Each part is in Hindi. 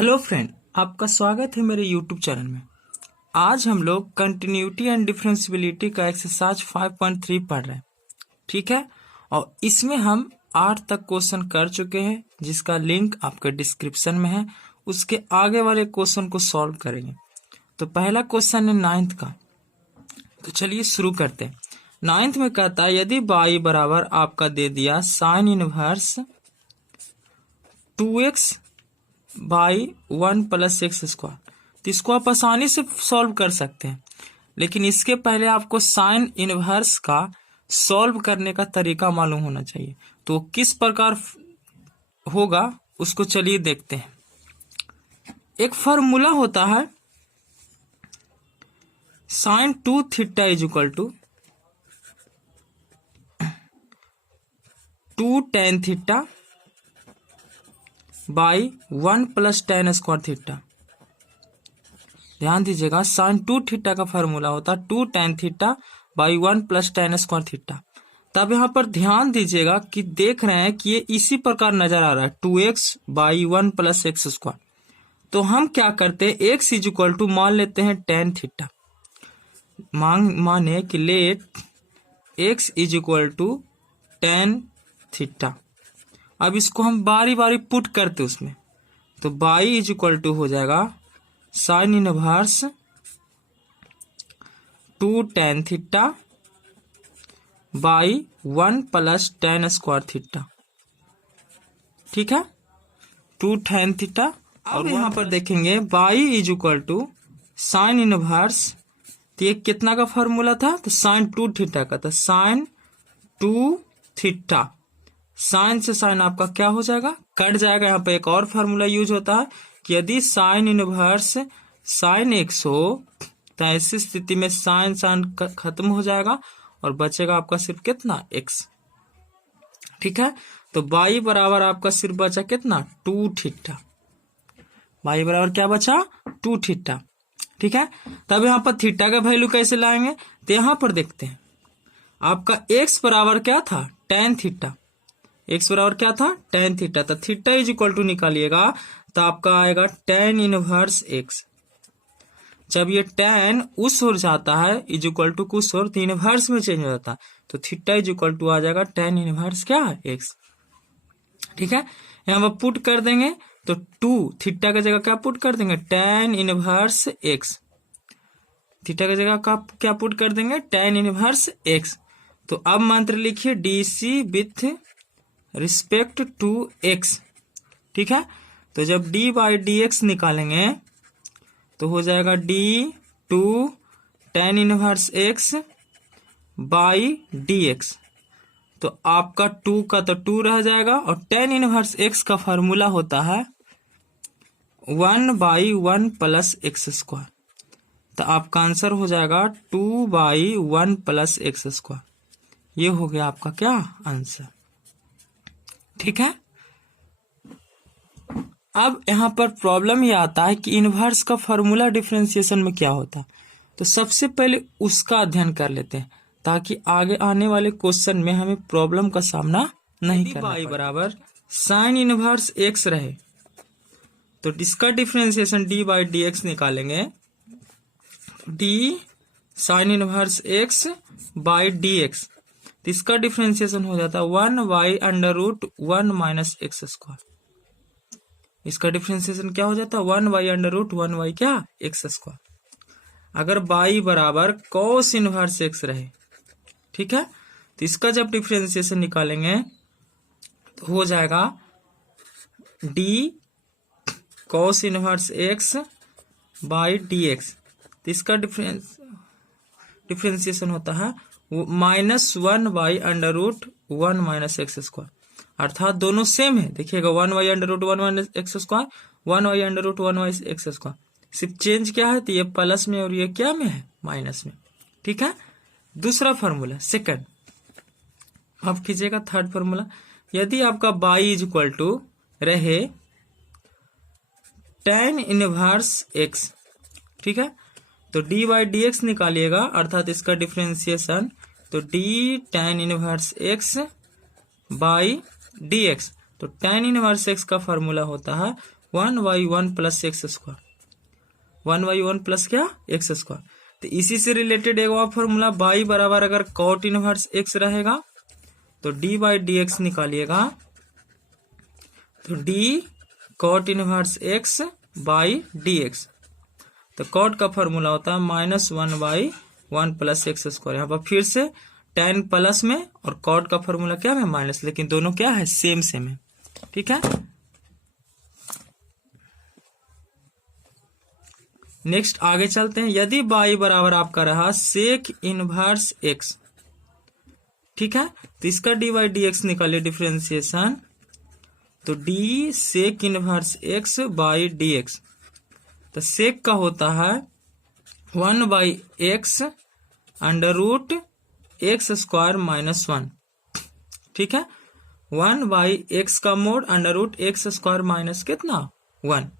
हेलो फ्रेंड, आपका स्वागत है मेरे यूट्यूब चैनल में। आज हम लोग कंटिन्यूटी एंड डिफरेंशियबिलिटी का एक्सरसाइज 5.3 पढ़ रहे हैं। ठीक है, और इसमें हम 8 तक क्वेश्चन कर चुके हैं, जिसका लिंक आपके डिस्क्रिप्शन में है। उसके आगे वाले क्वेश्चन को सॉल्व करेंगे। तो पहला क्वेश्चन है 9th का। तो चलिए शुरू करते हैं। 9th में कहता है यदि y बराबर आपका दे दिया sine inverse 2x by 1 plus x square, तो इसको आप आसानी से सॉल्व कर सकते हैं। लेकिन इसके पहले आपको साइन इनवर्स का सॉल्व करने का तरीका मालूम होना चाहिए। तो किस प्रकार होगा उसको चलिए देखते हैं। एक फॉर्मूला होता है sine 2 theta is equal to 2 tan theta by 1 plus tan square theta. ध्यान दीजिएगा, साइन 2 थीटा का फॉर्मूला होता है 2 tan theta by 1 plus tan square theta. तब यहाँ पर ध्यान दीजिएगा कि देख रहे हैं कि ये इसी प्रकार नजर आ रहा है 2x by 1 plus x square. तो हम क्या करते हैं, x इज इक्वल टू मान लेते हैं tan थीटा। माने कि let x is equal to tan theta. अब इसको हम बारी बारी पुट करते उसमें, तो बाई इज इक्वल टू हो जाएगा sine inverse 2 tan theta by 1 plus tan square theta. ठीक है, 2 tan थीटा। अब यहाँ पर देखेंगे y is equal to sine inverse, तो ये कितना का फॉर्मूला था, तो साइन 2 थीटा का था, साइन 2 थीटा। साइन से साइन आपका क्या हो जाएगा, कट जाएगा। यहाँ पे एक और फार्मूला यूज होता है कि यदि साइन इनवर्स साइन एक्स हो तो ऐसी स्थिति में साइन साइन खत्म हो जाएगा और बचेगा आपका सिर्फ कितना, एक्स। ठीक है, तो बाई बराबर आपका सिर्फ बचा कितना, 2 थीटा। बाई बराबर क्या बचा, 2 थीटा। ठीक है, तब यहाँ पर थीटा का वैल्यू कैसे लाएंगे, तो यहाँ पर देखते हैं आपका एक्स बराबर क्या था, tan थीटा। एक्स बराबर क्या था, tan थीटा। तो थीटा इज इक्वल टू निकालिएगा तो आपका आएगा tan इनवर्स एक्स। जब ये tan उस ओर जाता है इज इक्वल टू कुछ और, तो इनवर्स में चेंज हो जाता है, तो थीटा इज इक्वल टू आ जाएगा tan इनवर्स क्या है, एक्स। ठीक है, यहाँ पर पुट कर देंगे तो 2 थीटा की जगह क्या पुट कर देंगे, tan इनवर्स एक्स। थीटा की जगह क्या पुट कर देंगे, tan इनवर्स एक्स। तो अब मंत्र लिखिए DC with respect to x. ठीक है, तो जब d बाई डी एक्स निकालेंगे तो हो जाएगा d 2 tan inverse x by d x. तो आपका 2 का तो 2 रह जाएगा, और tan इनवर्स एक्स का फॉर्मूला होता है 1 बाई 1 प्लस एक्स स्क्वायर। तो आपका आंसर हो जाएगा 2 बाई 1 प्लस एक्स स्क्वायर। ये हो गया आपका क्या आंसर। ठीक है, अब यहाँ पर प्रॉब्लम ये आता है कि इनवर्स का फॉर्मूला डिफरेंशिएशन में क्या होता है। तो सबसे पहले उसका अध्ययन कर लेते हैं ताकि आगे आने वाले क्वेश्चन में हमें प्रॉब्लम का सामना नहीं करना पड़े। बराबर साइन इनवर्स एक्स रहे तो इसका differentiation d by d x निकालेंगे, d sine inverse x by d x. तो इसका डिफरेंशिएशन हो जाता है 1 by under root 1 minus x square. इसका डिफरेंशिएशन क्या हो जाता है, 1 बाई अंडर रूट 1 बाई क्या, एक्स स्क्वायर। अगर बाई बराबर कॉस इनवर्स एक्स रहे, ठीक है, तो इसका जब डिफरेंशिएशन निकालेंगे तो हो जाएगा d cos inverse x by d x. तो इसका डिफरेंशिएशन होता है -1 by under root 1 minus x square. अर्थात दोनों सेम है। देखिएगा 1 by under root 1 minus x square, 1 by under root 1 minus x square. सिर्फ चेंज क्या है, तो ये प्लस में और ये क्या में है, माइनस में। ठीक है, दूसरा फॉर्मूला सेकंड। अब कीजिएगा थर्ड फॉर्मूला। यदि आपका बाई इज इक्वल टू रहे tan इनवर्स एक्स, ठीक है, तो d बाई डी एक्स निकालिएगा, अर्थात इसका डिफरेंशिएशन, तो d tan inverse x by d x. तो tan इनवर्स x का फॉर्मूला होता है 1/1 प्लस एक्स स्क्वायर, 1/1 प्लस क्या एक्स स्क्वायर। तो इसी से रिलेटेड एक और फॉर्मूला, बाई बराबर अगर कॉट इनवर्स एक्स रहेगा तो डी बाई डी एक्स निकालिएगा, तो d cot inverse x by d x. तो कॉट का फॉर्मूला होता है -1/1 प्लस एक्स स्क्वायर। यहाँ पर फिर से tan प्लस में और कॉट का फॉर्मूला क्या है माइनस, लेकिन दोनों क्या है सेम है। ठीक है, नेक्स्ट आगे चलते हैं। यदि बाई बराबर आपका रहा सेक इनवर्स एक्स, ठीक है, तो इसका डी बाई डी एक्स निकालिए डिफरेंशिएशन, तो d sec inverse x by d x. तो सेक का होता है 1/x under root x square -1। ठीक है, 1/x का mod under root x square minus कितना 1।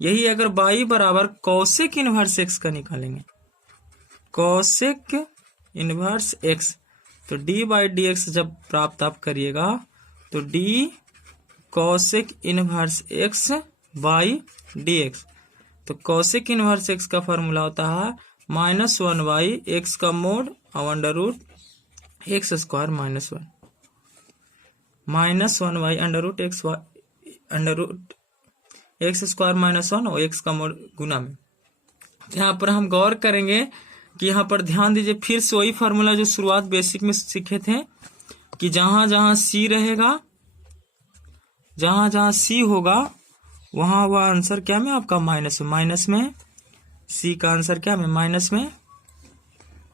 यही अगर बाई बराबर कॉसेक इनवर्स एक्स का निकालेंगे, कॉसेक इनवर्स एक्स, तो डी बाई डी एक्स जब प्राप्त आप करिएगा तो d cosec inverse x by d x. तो कॉसेक इनवर्स एक्स का फॉर्मूला होता है -1/x का मोड और under root x square -1, -1 under root x under root x square -1 और एक्स का मोड गुना में। यहाँ पर हम गौर करेंगे कि यहाँ पर ध्यान दीजिए, फिर से वही फॉर्मूला जो शुरुआत बेसिक में सीखे थे कि जहां जहां सी रहेगा, जहां जहां सी होगा वहां वह आंसर क्या में आपका माइनस में, सी का आंसर क्या में माइनस में,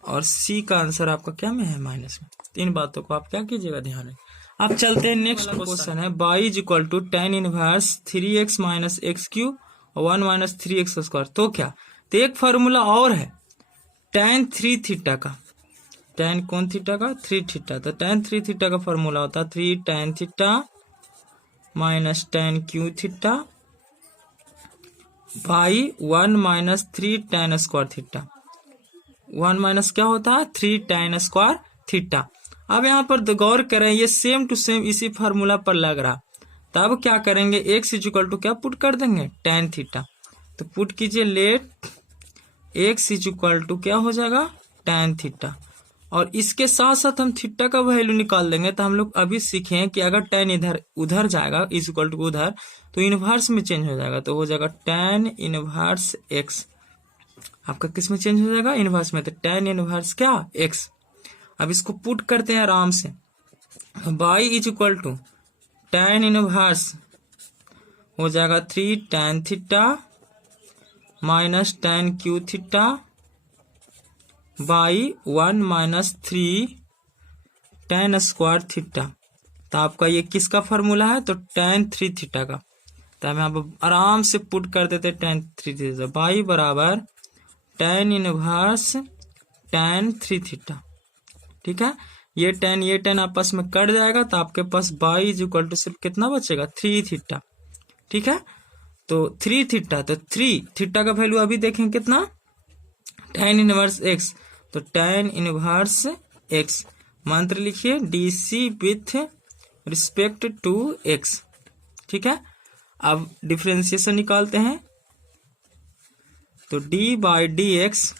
और सी का आंसर आपका क्या में है माइनस में। तीन बातों को आप क्या कीजिएगा ध्यान रखें। अब चलते हैं नेक्स्ट क्वेश्चन है, y is equal to tan inverse 3x minus x cube और 1 माइनस 3x स्क्वायर। तो क्या, तो एक फॉर्मूला और है tan 3 थीटा का, tan कौन थीटा का 3 थीटा। तो tan 3 थीटा का फॉर्मूला होता है 3 tan theta minus tan cube theta by 1 minus 3 tan square theta. 1 minus क्या होता है 3 tan स्क्वायर थीटा। अब यहाँ पर गौर करें, ये सेम टू सेम इसी फार्मूला पर लग रहा, तब क्या करेंगे x इक्वल टू क्या पुट कर देंगे tan थीटा। तो पुट कीजिए, लेट x इक्वल टू क्या हो जाएगा tan थीटा, और इसके साथ साथ हम थीटा का वैल्यू निकाल देंगे। तो हम लोग अभी सीखे कि अगर tan इधर उधर जाएगा इज इक्वल टू उधर तो इनवर्स में चेंज हो जाएगा, तो हो जाएगा tan इनवर्स x। आपका किस में चेंज हो जाएगा इनवर्स में, तो tan इनवर्स क्या x। अब इसको पुट करते हैं आराम से, y is equal to tan inverse हो जाएगा 3 tan theta minus tan cube theta by 1 minus 3 tan square theta. तो आपका ये किसका फॉर्मूला है, तो tan 3 थीटा का। तो हम यहाँ पर आराम से पुट कर देते tan 3 थीटा, बाई बराबर tan इनवर्स tan 3 थीटा। ठीक है, ये tan आपस में कट जाएगा, तो आपके पास बाई इज इक्वल टू सिर्फ कितना बचेगा 3 थीटा। ठीक है, तो 3 थीटा, तो 3 थीटा का वैल्यू अभी देखें कितना tan इनवर्स x, तो tan इनवर्स x मंत्र लिखिए DC with respect to x। ठीक है, अब डिफरेंशिएशन निकालते हैं, तो d by d x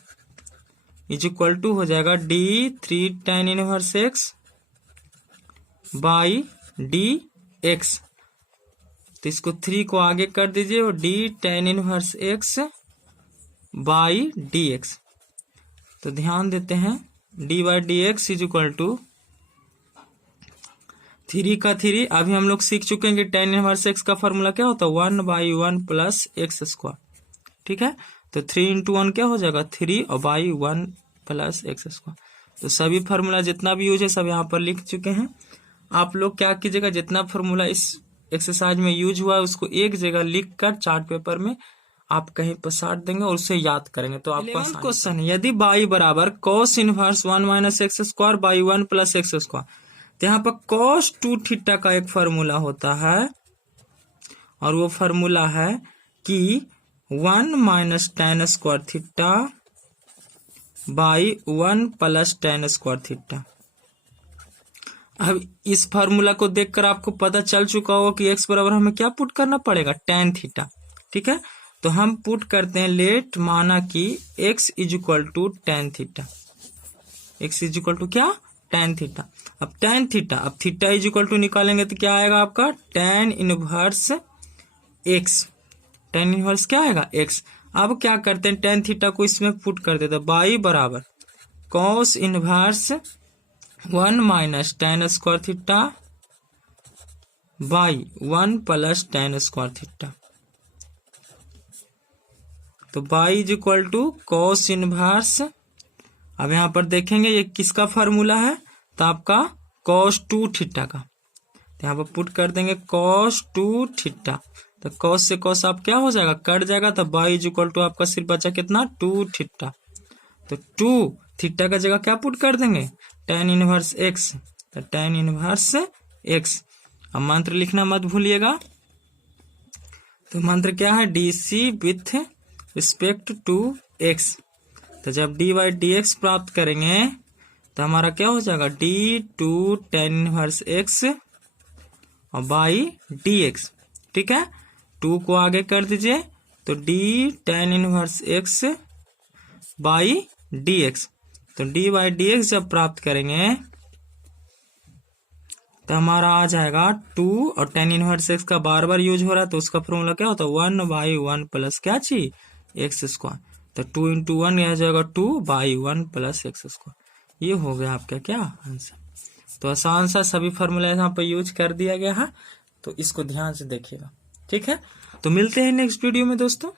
is equal to हो जाएगा d 3 tan inverse x by d x. तो इसको 3 को आगे कर दीजिए और d tan inverse x by d x. तो ध्यान देते हैं d by d x is equal to 3 का 3। अभी हम लोग सीख चुके हैं कि tan इनवर्स x का फॉर्मूला क्या होता है 1/1 प्लस एक्स स्क्वायर। ठीक है, तो 3 इंटू 1 क्या हो जाएगा 3 और बाई 1 प्लस एक्स स्क्वायर। तो सभी फार्मूला जितना भी यूज है सब यहाँ पर लिख चुके हैं। आप लोग क्या कीजिएगा, जितना फार्मूला इस एक्सरसाइज में यूज हुआ है उसको एक जगह लिख कर चार्ट पेपर में आप कहीं पर साट देंगे और उससे याद करेंगे। तो आपका क्वेश्चन है, यदि बाई बराबर cos inverse 1 minus x square by 1 plus x square. तो यहाँ पर कॉस 2 थीटा का एक फार्मूला होता है और वो फार्मूला है कि 1 minus tan square theta by 1 plus tan square theta. अब इस फार्मूला को देखकर आपको पता चल चुका होगा कि x बराबर हमें क्या पुट करना पड़ेगा, tan थीटा। ठीक है, तो हम पुट करते हैं, लेट माना कि x is equal to tan theta, x is equal to क्या, tan थीटा। अब tan थीटा, अब थीटा इज इक्वल टू निकालेंगे तो क्या आएगा आपका, tan inverse x, tan inverse क्या आएगा, x। अब क्या करते हैं, tan थीटा को इसमें पुट कर देते हैं, y बराबर cos inverse 1 minus tan square theta by 1 plus tan square theta. तो y is equal to cos inverse, अब यहां पर देखेंगे ये किसका फार्मूला है, तो आपका cos 2 थीटा का। तो यहाँ पर पुट कर देंगे cos 2 थीटा, तो cos से cos आप क्या हो जाएगा, कट जाएगा, तो y इज इक्वल टू आपका सिर्फ बचा कितना, 2 थीटा। तो 2 थीटा का जगह क्या पुट कर देंगे, tan इनवर्स x, तो tan इनवर्स x। अब मंत्र लिखना मत भूलिएगा, तो मंत्र क्या है, dc with respect to x। तो जब dy dx प्राप्त करेंगे तो हमारा क्या हो जाएगा, d2 tan इनवर्स x और बाई dx। ठीक है, 2 को आगे कर दीजिए, तो d tan inverse x by dx। तो d बाई dx जब प्राप्त करेंगे तो हमारा आ जाएगा 2, और tan इनवर्स x का बार बार यूज हो रहा है तो उसका फॉर्मूला क्या होता है, 1 बाई 1 प्लस क्या चाहिए, x स्क्वायर। तो 2 इंटू 1 यह जाएगा 2 बाई 1 प्लस x स्क्वायर। ये हो गया आपका क्या आंसर। तो आसान सा सभी फॉर्मूला यहाँ पर यूज कर दिया गया है, तो इसको ध्यान से देखिएगा। ठीक है, तो मिलते हैं नेक्स्ट वीडियो में दोस्तों।